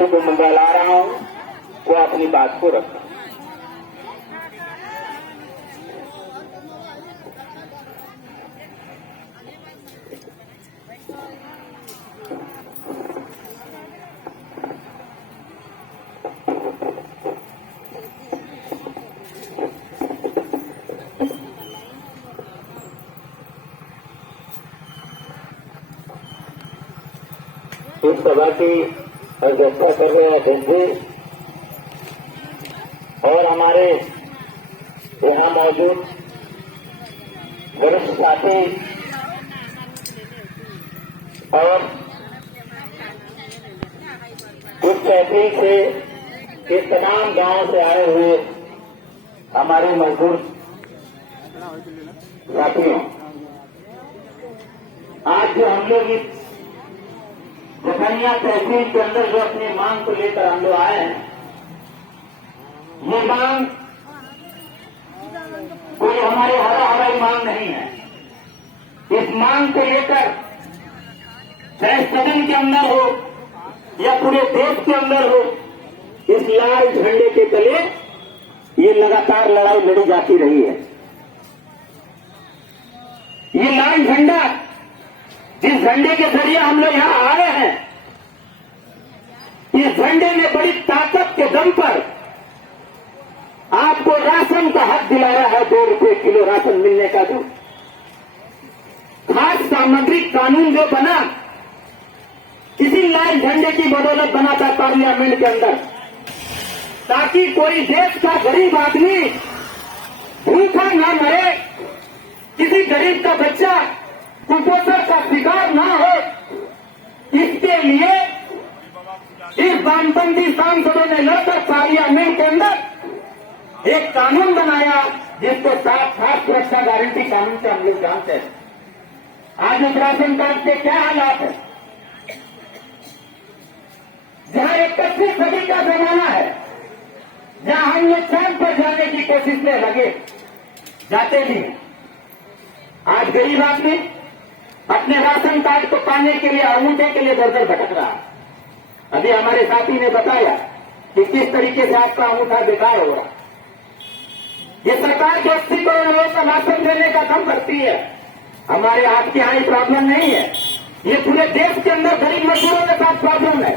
साथी को मंगला रहा हूं, वो अपनी बात को रखें। इस सभा की अध्यक्षता कर रहे अध्यक्ष जी और हमारे यहाँ मौजूद वरिष्ठ साथी और कुछ तहसील से इस तमाम गांव से आए हुए हमारे मजदूर साथियों, आज जो हम लोग इस जखनिया तहसील के अंदर जो अपनी मांग को लेकर हम लोग आए हैं, ये मांग कोई हमारे हवाई मांग नहीं है। इस मांग को लेकर चाहे सदन के अंदर हो या पूरे देश के अंदर हो, इस लाल झंडे के तले ये लगातार लड़ाई लड़ी जाती रही है। ये लाल झंडा, जिस झंडे के जरिए हम लोग यहां आए हैं, इस झंडे ने बड़ी ताकत के दम पर आपको राशन का हक दिलाया है। 2 रुपये किलो राशन मिलने का जो खाद्य सामग्री कानून जो बना, किसी लाल झंडे की बदौलत बना था पार्लियामेंट के अंदर, ताकि कोई देश का गरीब आदमी भूखा न मरे, किसी गरीब का बच्चा कुपोषण का शिकार ना हो। इसके लिए इस वामपंथी सांसदों ने लड़कर पार्लियामेंट के अंदर एक कानून बनाया, जिसको साथ साथ सुरक्षा गारंटी कानून से हम लोग जानते हैं। आज उस राशन कार्ड के क्या हालात है, जहां 21वीं सदी का जमाना है, जहां हम लोग चांद पर जाने की कोशिश में लगे जाते भी हैं। आज गरीब आदमी अपने राशन कार्ड को पाने के लिए, अंगूठे के लिए दर दर भटक रहा है। अभी हमारे साथी ने बताया कि किस तरीके से आपका अंगूठा बेकार हो रहा। ये सरकार जो 80 करोड़ लोगों का राशन देने का काम करती है, हमारे आपके यहाँ ये प्रॉब्लम नहीं है, ये पूरे देश के अंदर गरीब मजदूरों के साथ प्रॉब्लम है,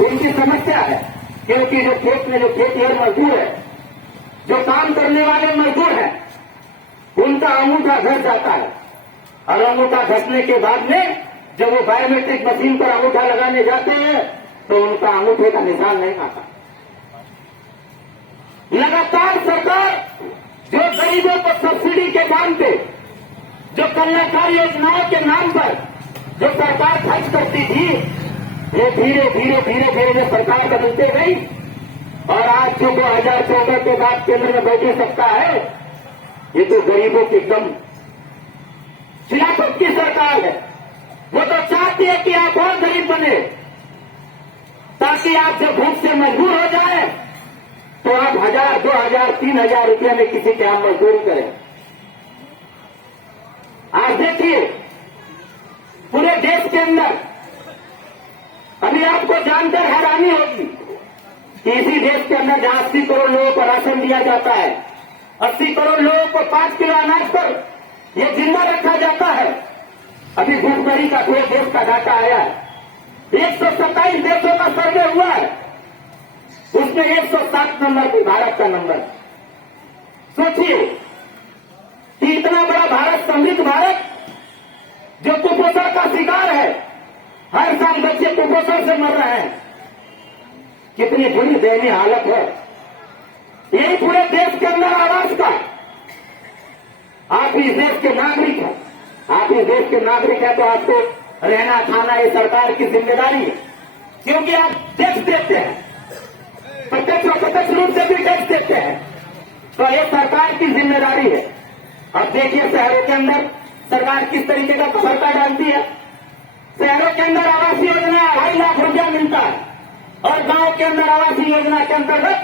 उनकी समस्या है। क्योंकि जो खेत में जो खेतिहर मजदूर है, जो काम करने वाले मजदूर हैं, उनका अंगूठा घस जाता है, और अंगूठा घसने के बाद में जब वो बायोमेट्रिक मशीन पर अंगूठा लगाने जाते हैं तो उनका अंगूठे का निशान नहीं आता। लगातार सरकार जो गरीबों को सब्सिडी के नाम पे, जो कल्याणकारी योजनाओं के नाम पर जो सरकार खर्च करती थी, ये धीरे धीरे धीरे धीरे जो सरकार बदलते गई, और आज जो 2014 के बाद केंद्र में बैठी सत्ता है, ये तो गरीबों की एकदम खिलाफत की सरकार है। वो तो चाहती है कि आप और गरीब बने, ताकि आप जब भूख से मजबूर हो जाए तो आप 1000, 2000, 3000 रुपये में किसी के यहां मजदूरी करें। आज देखिए पूरे देश के अंदर, अभी आपको जानकर हैरानी होगी कि इसी देश के अंदर जहां 80 करोड़ लोगों को राशन दिया जाता है, 80 करोड़ लोगों को 5 किलो अनाज पर यह जिंदा रखा जाता है। अभी भूखमरी का पूरे देश का डाटा आया है, 127 देशों का सर्वे हुआ है, उसमें 107 नंबर पे भारत का नंबर। सोचिए कि इतना बड़ा भारत, समृद्ध भारत, जो कुपोषण का शिकार है, हर साल बच्चे कुपोषण से मर रहे हैं, कितनी बुरी दयनीय हालत है। यही पूरे देश के अंदर आवाज का, आप इस देश के नागरिक हैं, आप इस देश के नागरिक हैं तो आपको रहना खाना ये सरकार की जिम्मेदारी है, क्योंकि आप टैक्स देते हैं, प्रत्यक्ष और प्रत्यक्ष रूप से भी टैक्स देते हैं, तो ये सरकार की जिम्मेदारी है। अब देखिए शहरों के अंदर सरकार किस तरीके का खर्चा डालती है। शहरों के अंदर आवास योजना 2.5 लाख रुपया मिलता है, और गांव के अंदर आवास योजना के अंतर्गत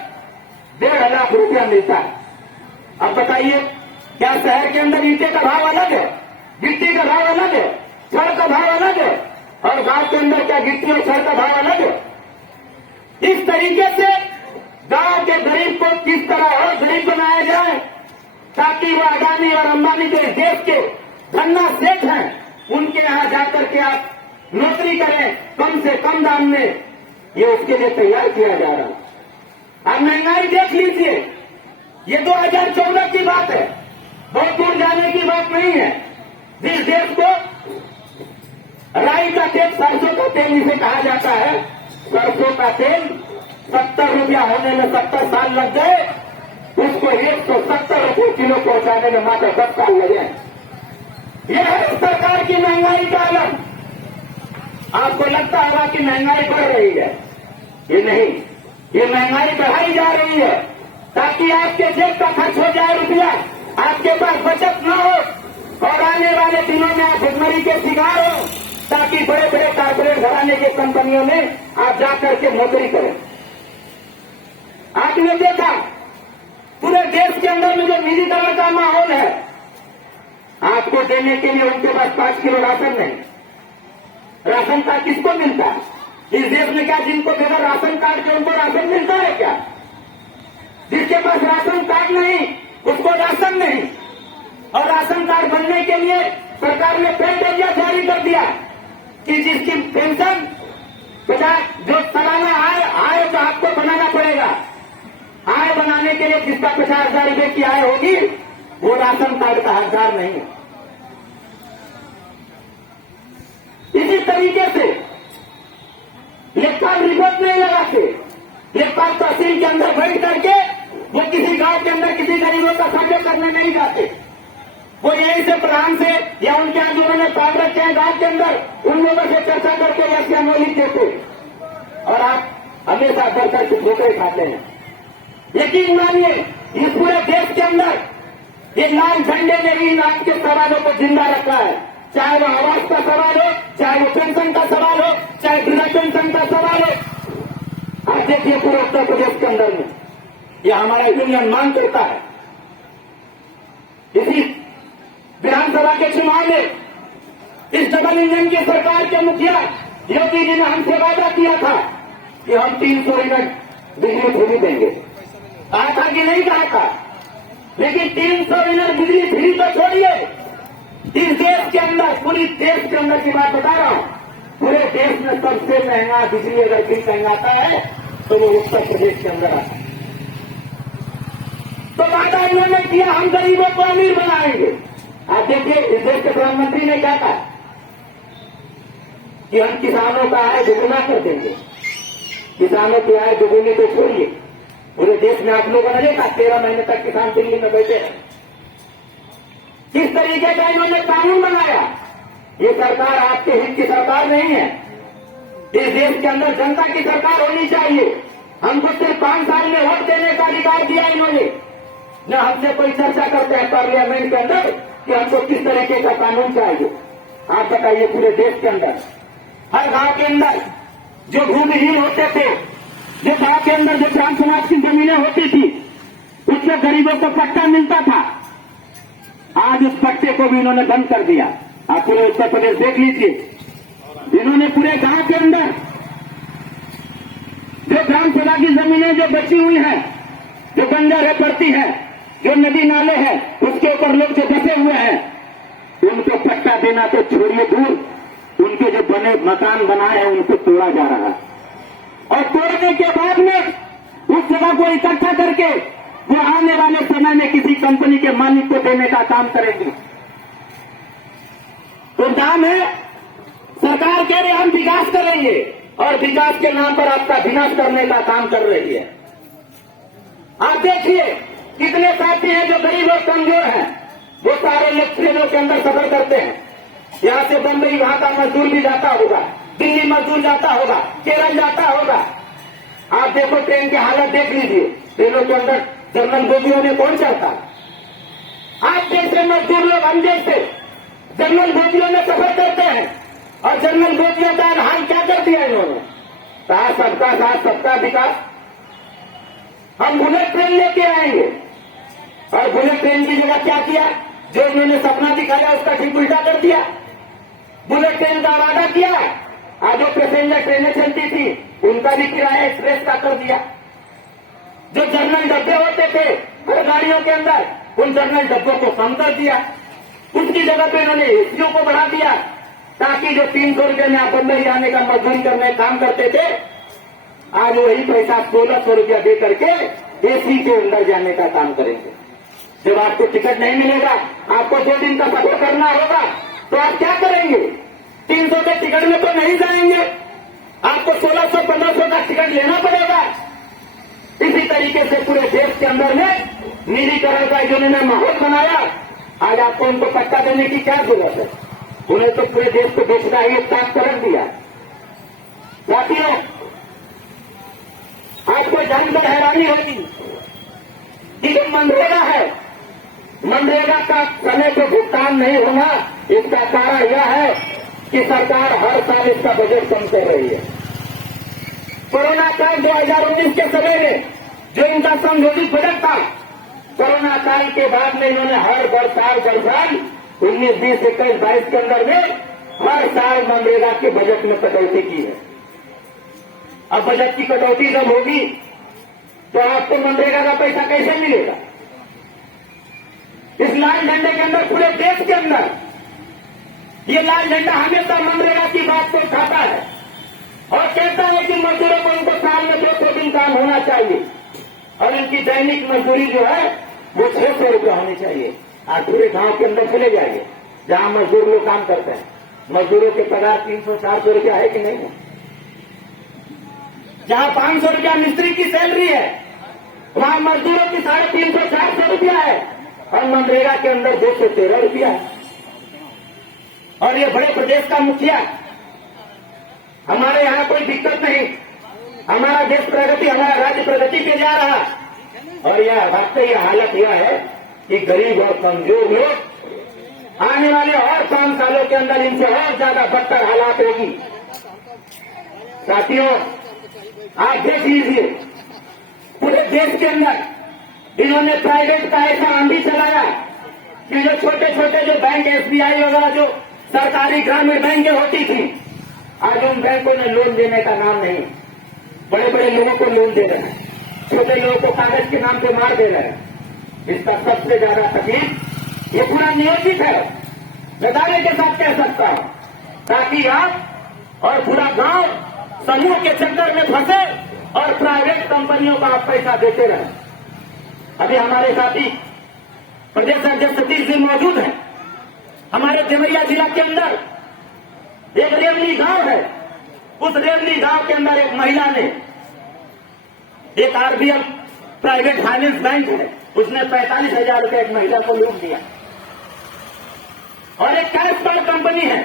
1.5 लाख रुपया मिलता है। अब बताइए, क्या शहर के अंदर ईंटे का भाव अलग है, गिट्टी का भाव अलग है, छड़ का भाव अलग है, और गांव के अंदर क्या गिट्टी और छड़ का भाव अलग है? ताकि वो अडानी और अंबानी जो इस देश के धन्ना सेठ हैं उनके यहां जाकर के आप नौकरी करें कम से कम दाम में, ये उसके लिए तैयार किया जा रहा है। आप महंगाई देख लीजिए, ये 2014 की बात है, बहुत दूर जाने की बात नहीं है। जिस देश को राई का तेल, सरसों का तेल जिसे कहा जाता है, सरसों का तेल 70 रुपया होने में 70 साल लग गए, उसको 170 रुपये किलो पहुंचाने में मात्र 10 साल लगे। यह है सरकार की महंगाई का आलम। आपको लगता होगा कि महंगाई बढ़ रही है, ये नहीं, ये महंगाई बढ़ाई जा रही है ताकि आपके जेब का खर्च हो जाए रुपया, आपके पास बचत न हो और आने वाले दिनों में आप भुखमरी के शिकार हो, ताकि बड़े बड़े कॉर्पोरेट घराने की कंपनियों में आप जाकर के नौकरी करें। आपने देखा पूरे देश के अंदर में जो निजीकरण का माहौल है, आपको देने के लिए उनके पास 5 किलो राशन नहीं। राशन कार्ड किसको मिलता है इस देश में? क्या जिनको बिना राशन कार्ड के उनको राशन मिलता है क्या? जिसके पास राशन कार्ड नहीं उसको राशन नहीं। और राशन कार्ड बनने के लिए सरकार ने पेंशन जारी कर दिया कि जिसकी पेंशन 50 जो सालाना आय तो आपको बनाना पड़ेगा। आय बनाने के लिए जिसका 50,000 रुपये की आय होगी वो राशन कार्ड का हकदार नहीं है। इसी तरीके से लेखपाल रिपोर्ट नहीं लगाते, लेखपाल तहसील के अंदर बैठ करके वो किसी गांव के अंदर किसी गरीबों का सर्वे करने नहीं जाते। वो यहीं से प्रधान से या उनके आगे उन्होंने पाल रखे हैं गांव के अंदर, उन लोगों से चर्चा करके या लिख देते और आप हमेशा डर करके ठोकरे खाते हैं। यकीन मानिए इस पूरे देश के अंदर ये लाल झंडे ने इन आपके सवालों को जिंदा रखा है, चाहे वो आवास का सवाल हो, चाहे वो पेंशन का सवाल हो, चाहे वृद्धा पेंशन का सवाल हो। आप देखिए पूरे उत्तर प्रदेश के अंदर में यह हमारा यूनियन मांग करता है। इसी विधानसभा के चुनाव में इस डबल इंजन की सरकार के मुखिया योगी जी ने हमसे वादा किया था कि हम 300 यूनिट बिजली फ्री देंगे। कहा था कि नहीं कहा था? लेकिन 300 यूनिट बिजली फ्री तो छोड़िए, इस देश के अंदर, पूरी देश के अंदर की बात बता रहा हूं, पूरे देश में सबसे महंगा बिजली अगर बिल महंगाता है तो वो उत्तर प्रदेश के अंदर आता है। तो वादा इन्होंने किया हम गरीबों को अमीर बनाएंगे। आप देखिए इस देश के प्रधानमंत्री ने क्या कहा कि हम किसानों का आय दुगुना कर देंगे। किसानों की आय दुगुनी तो छोड़िए, पूरे देश में आप लोगों ने देखा 13 महीने तक किसान दिल्ली में बैठे हैं। किस तरीके का इन्होंने कानून बनाया। ये सरकार आपके हित की सरकार नहीं है, इस देश के अंदर जनता की सरकार होनी चाहिए। हमको सिर्फ 5 साल में वोट देने का अधिकार दिया इन्होंने, न हमसे कोई चर्चा करते हैं पार्लियामेंट के अंदर कि हमको किस तरीके का कानून चाहिए। आप बताइए पूरे देश के अंदर हर गांव के अंदर जो भूमिहीन होते थे, जो गांव के अंदर जो ग्राम समाज की जमीनें होती थी उससे गरीबों को पट्टा मिलता था, आज उस पट्टे को भी इन्होंने बंद कर दिया। आप पूरे उत्तर प्रदेश देख लीजिए, इन्होंने पूरे गांव के अंदर जो ग्राम सभा की जमीनें जो बची हुई हैं, जो बंजर है पड़ती है, जो नदी नाले हैं उसके ऊपर लोग जो बसे हुए हैं, उनको पट्टा देना तो छोड़िए दूर, उनके जो बने मकान बनाए हैं उनको तोड़ा जा रहा है। और तोड़ने के बाद में उस जगह को इकट्ठा करके वो आने वाले समय में किसी कंपनी के मालिक को देने का काम करेंगे। तो नाम है सरकार कह रही हम विकास करेंगे और विकास के नाम पर आपका विनाश करने का काम कर रही है। आप देखिए कितने साथी हैं जो गरीब और कमजोर हैं, वो सारे लोग ट्रेनों के अंदर सफर करते हैं। यहां से बंबई वहां का मजदूर भी जाता होगा, दिल्ली मजदूर जाता होगा, केरल जाता होगा। आप देखो ट्रेन की हालत देख लीजिए, ट्रेनों के अंदर जर्नल बोगियों में कौन चढ़ता? आप जैसे मजदूर लोग, हम जैसे जर्नल बोगियों में सफर करते हैं और जर्नल बोगियों का हाल क्या कर दिया इन्होंने? कहा सबका साथ सबका विकास। हम बुलेट ट्रेन लेके आएंगे और बुलेट ट्रेन की जगह क्या किया? जो इन्होंने सपना दिखाया उसका ठीक उल्टा कर दिया। बुलेट ट्रेन का वादा किया, आज जो पैसेंजर ट्रेनें चलती थी उनका भी किराया एक्सप्रेस का कर दिया। जो जनरल डब्बे होते थे हर गाड़ियों के अंदर उन जनरल डब्बों को कम कर दिया, उसकी जगह पे इन्होंने एसीओ को बढ़ा दिया, ताकि जो 300 रुपये में आप बंबई जाने का मजदूरी करने काम करते थे, आज वही पैसा 1600 रुपया दे करके एसी के अंदर जाने का काम करेंगे। जब आपको टिकट नहीं मिलेगा, आपको 2 दिन का सफर करना होगा, तो आप क्या करेंगे? 300 के टिकट में तो नहीं जाएंगे, आपको 1600-1500 का टिकट लेना पड़ेगा। इसी तरीके से पूरे देश के अंदर में निजीकरण का जिन्होंने माहौल बनाया, आज आपको उनको पट्टा देने की क्या जरूरत है? उन्हें तो पूरे देश को बेचना ही साफ कर रख दिया। साथियों, आपको जानकर हैरानी होगी कि जो मनरेगा है, मनरेगा का समय पे भुगतान नहीं होना, इसका कारण यह है कि सरकार हर साल इसका बजट कम कर रही है। कोरोना काल 2019 के समय में जो इनका संशोधित बजट था, कोरोना काल के बाद में इन्होंने हर साल 19, 20, 21, 22 के अंदर में हर साल मनरेगा के बजट में कटौती की है। अब बजट की कटौती जब होगी तो आपको मनरेगा का पैसा कैसे मिलेगा? इस लाल झंडे के अंदर, पूरे देश के अंदर ये लाल झंडा हमेशा मनरेगा की बात को उठाता है और कहता है कि मजदूरों को उनको साल में 200 दिन काम होना चाहिए और इनकी दैनिक मजदूरी जो है वो 600 रुपया होनी चाहिए। आप पूरे गांव के अंदर चले जाइए, जहां मजदूर लोग काम करते हैं, मजदूरों के पगार 300-400 रुपया है कि नहीं है? जहां 500 रुपया मिस्त्री की सैलरी है, वहां मजदूरों की 350-400 रुपया है और मनरेगा के अंदर 213 रुपया है। और ये बड़े प्रदेश का मुखिया, हमारे यहां कोई दिक्कत नहीं, हमारा देश प्रगति, हमारा राज्य प्रगति पे जा रहा, और यह वाकई हालत यह है कि गरीब और कमजोर लोग आने वाले और 5 सालों के अंदर इनसे और ज्यादा बदतर हालात होगी। साथियों, आप देख लीजिए, पूरे देश के अंदर इन्होंने प्राइवेट का ऐसा आंधी चलाया कि जो छोटे छोटे जो बैंक, एसबीआई वगैरह जो सरकारी ग्रामीण बैंकें होती थी, आज उन बैंकों ने लोन देने का नाम नहीं, बड़े बड़े लोगों को लोन दे रहे हैं, छोटे लोगों को कागज के नाम पे मार दे रहे हैं। इसका सबसे ज्यादा तकलीफ ये पूरा नियोजित है, मैं दावे के साथ कह सकता हूं, ताकि आप और पूरा गांव समूह के चक्कर में फंसे और प्राइवेट कंपनियों का आप पैसा देते रहे। अभी हमारे साथी प्रदेश अध्यक्ष सतीश जी मौजूद हैं। हमारे देवरिया जिला के अंदर एक रेवली गांव है, उस रेवली गांव के अंदर एक महिला ने, एक आरबीएल प्राइवेट फाइनेंस बैंक है, उसने 45,000 रुपये एक महिला को लोन दिया। और एक कैशपाल कंपनी है,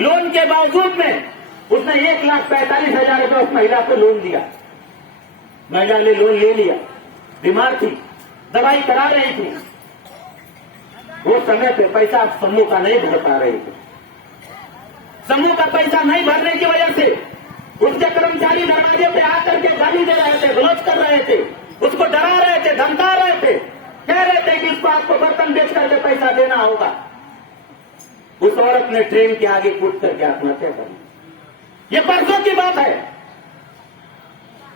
लोन के बावजूद में उसने 1,45,000 रुपये उस महिला को लोन दिया। महिला ने लोन ले लिया, बीमार थी, दवाई करा रही थी, वो समय पे पैसा समूह का नहीं भर पा रही थी। समूह का पैसा नहीं भरने की वजह से उसके कर्मचारी दरवाजे पे आकर के गाली दे रहे थे, विरोध कर रहे थे, उसको डरा रहे थे, धमका रहे थे, कह रहे थे कि इसको आपको बर्तन बेच करके पैसा देना होगा। उस औरत ने ट्रेन के आगे कूद करके आत्महत्या कर ली। ये परसों की बात है।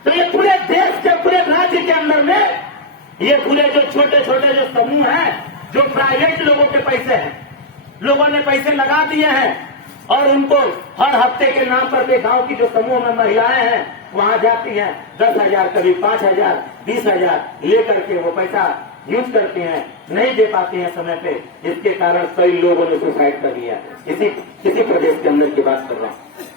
तो ये पूरे देश के, पूरे राज्य के अंदर में ये पूरे जो छोटे छोटे जो समूह हैं, जो प्राइवेट लोगों के पैसे हैं, लोगों ने पैसे लगा दिए हैं और उनको हर हफ्ते के नाम पर के गांव की जो समूह में महिलाएं हैं वहां जाती हैं, 10,000, कभी 5,000, 20,000 लेकर के वो पैसा यूज करती हैं, नहीं दे पाती हैं समय पे। इसके कारण कई लोगों ने सुसाइड कर लिया। किसी प्रदेश के अंदर की बात कर रहा हूं।